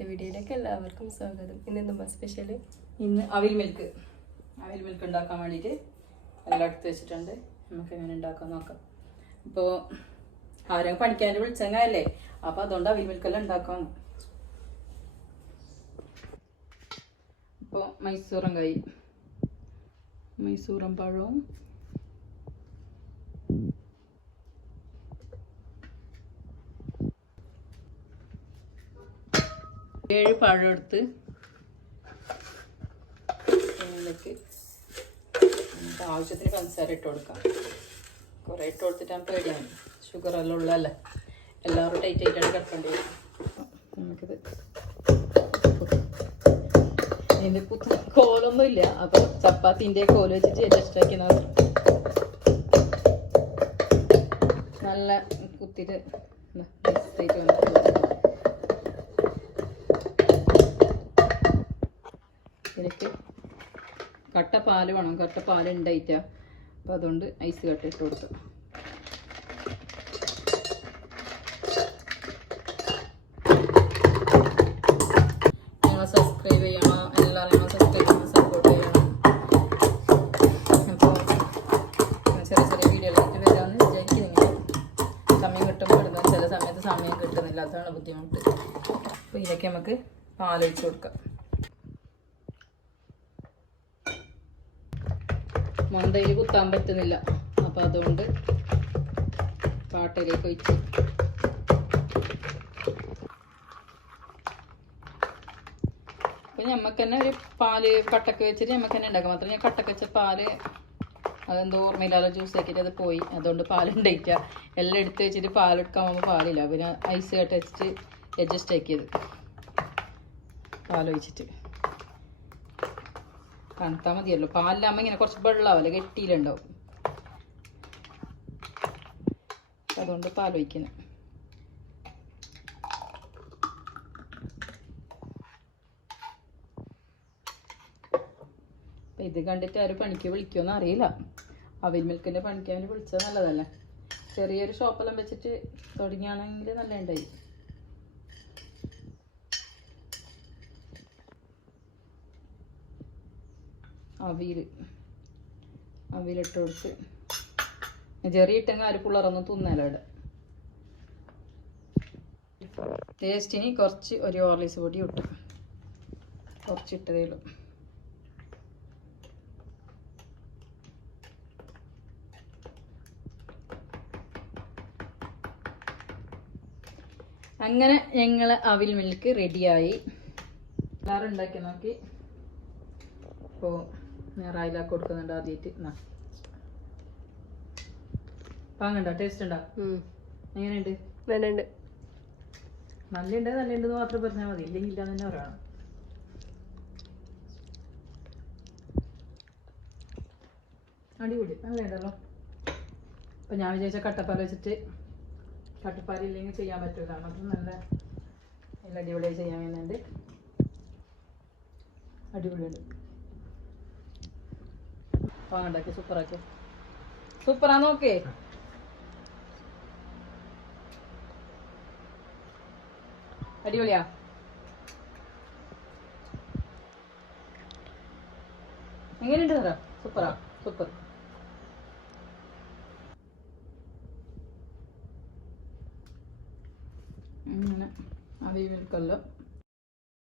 ഇന്നത്തെ വീഡിയോയിലേക്ക് എല്ലാവർക്കും സ്വാഗതം. ഇന്ന് എന്താ സ്പെഷ്യൽ? ഇന്ന് അവിൽ മിൽക്ക് ഉണ്ടാക്കാൻ വേണ്ടിയിട്ട് എല്ലാം എടുത്ത് വെച്ചിട്ടുണ്ട്. നമുക്ക് എങ്ങനെ ഉണ്ടാക്കാൻ നോക്കാം. ഇപ്പോൾ ആരെങ്കിലും പഠിക്കാൻ വിളിച്ചങ്ങല്ലേ, അപ്പോൾ അതുകൊണ്ട് അവിൽ മിൽക്കെല്ലാം ഉണ്ടാക്കാം. ഇപ്പോൾ മൈസൂറൻ പഴവും ഏഴ് പഴം എടുത്ത് ഇതിലേക്ക് ആവശ്യത്തിന് പഞ്ചസാര ഇട്ട് കൊടുക്കാം. കുറേ ഇട്ട് കൊടുത്തിട്ടാണ് പേടിയാണ്, ഷുഗർ എല്ലാം ഉള്ളതല്ലേ, എല്ലാവരും ടൈറ്റ് ആയിട്ടാണ് കിടക്കേണ്ടി വരും. നമുക്കിത് ഇതിൻ്റെ കോലൊന്നും ഇല്ല, അപ്പോൾ ചപ്പാത്തിൻ്റെ കോല് വെച്ചിട്ട് അഡ്ജസ്റ്റ് ആക്കി നല്ല കുത്തിയിട്ട് ഇതിലേക്ക് കട്ടപ്പാല് വേണം. കട്ടപ്പാൽ ഉണ്ടായിട്ടാ, അപ്പോൾ അതുകൊണ്ട് ഐസ് കട്ട ഇട്ട് കൊടുത്തു. നിങ്ങൾ സബ്സ്ക്രൈബ് ചെയ്യണം, എല്ലാവരും സബ്സ്ക്രൈബ് ചെയ്യണം, സപ്പോർട്ട് ചെയ്യണം. അപ്പോൾ ചെറിയ ചെറിയ വീഡിയോകളായിട്ട് വരാമെന്ന് വിചാരിക്കുന്നില്ല. സമയം കിട്ടുമ്പോൾ ഇടുന്നത്, ചില സമയത്ത് സമയം കിട്ടുന്നില്ല, അതാണ് ബുദ്ധിമുട്ട്. അപ്പോൾ ഇതിലേക്ക് നമുക്ക് പാലൊഴിച്ച് കൊടുക്കാം. മണ്ടയിൽ കുത്താൻ പറ്റുന്നില്ല, അപ്പോൾ അതുകൊണ്ട് പാട്ടയിലേക്ക് ഒഴിച്ച് അപ്പം നമുക്ക് തന്നെ ഒരു പാല് കട്ടക്ക് വെച്ചിട്ട് നമുക്ക് തന്നെ ഉണ്ടാക്കാം. മാത്രം ഞാൻ കട്ടക്ക് വെച്ച പാല് അതെന്തോ ഓർമ്മയില്ലാതെ ജ്യൂസ് ആക്കിയിട്ട് അത് പോയി, അതുകൊണ്ട് പാലുണ്ടായിട്ട എല്ലാം എടുത്ത് വെച്ചിട്ട് പാലെടുക്കാൻ പോകുമ്പോൾ പാലില്ല, പിന്നെ ഐസ് കട്ട വെച്ചിട്ട് അഡ്ജസ്റ്റ് ആക്കിയത് പാലൊഴിച്ചിട്ട്. തണുത്താൽ മതിയല്ലോ, പാലിലാകുമ്പോൾ ഇങ്ങനെ കുറച്ച് വെള്ളമാവല്ലേ, കെട്ടിയിലുണ്ടാവും, അതുകൊണ്ട് പാലൊഴിക്കുന്നത്. അപ്പം ഇത് കണ്ടിട്ട് ആരും പണിക്ക് വിളിക്കുമെന്ന് അറിയില്ല. അവിൽ മിൽക്കിൻ്റെ പണിക്ക് വേണ്ടി വിളിച്ചത് നല്ലതല്ലേ. ചെറിയൊരു ഷോപ്പെല്ലാം വെച്ചിട്ട് തുടങ്ങിയാണെങ്കിൽ നല്ല ഉണ്ടായി. അവിലിട്ട് കൊടുത്ത് ചെറിയിട്ടെങ്കിൽ ആര് പിള്ളേരൊന്നും തിന്നല. ഇവിടെ ടേസ്റ്റിന് കുറച്ച് ഒരു ഹോർലിക്സ് പൊടി ഇട്ടു, കുറച്ചിട്ടതേ ഉള്ളൂ. അങ്ങനെ ഞങ്ങൾ അവിൽ മിൽക്ക് റെഡിയായി. എല്ലാവരും ഉണ്ടാക്കി നോക്കി. ഇപ്പോൾ നേറായിലാക്കി കൊടുക്കുന്നുണ്ട് ആദ്യമായിട്ട്. പാങ്ങണ്ടോ? ടേസ്റ്റ് ഉണ്ടോ? എങ്ങനെയുണ്ട്? നല്ലുണ്ട്. നല്ലുണ്ടെന്ന് മാത്രം പറഞ്ഞാൽ മതി, ഇല്ലെങ്കിൽ ഇല്ലാന്ന് തന്നെ പറയണം. അടിപൊളി, നല്ലുണ്ടല്ലോ. അപ്പം ഞാൻ വിചാരിച്ച കട്ടപ്പാൽ വെച്ചിട്ട്, കട്ടപ്പാലില്ലെങ്കിൽ ചെയ്യാൻ പറ്റില്ല, അപ്പം നല്ല അടിപൊളിയായി ചെയ്യാൻ വേണ്ടി അടിപൊളിയുണ്ട്. പാങ്ങണ്ടാക്കി സൂപ്പറാക്കി, സൂപ്പറാ. നോക്കേ, അടിപൊളിയാ. എങ്ങനെയുണ്ട് സാറാ? സൂപ്പറാ, സൂപ്പർ. അങ്ങനെ അവിൽ മിൽക്കെല്ലാം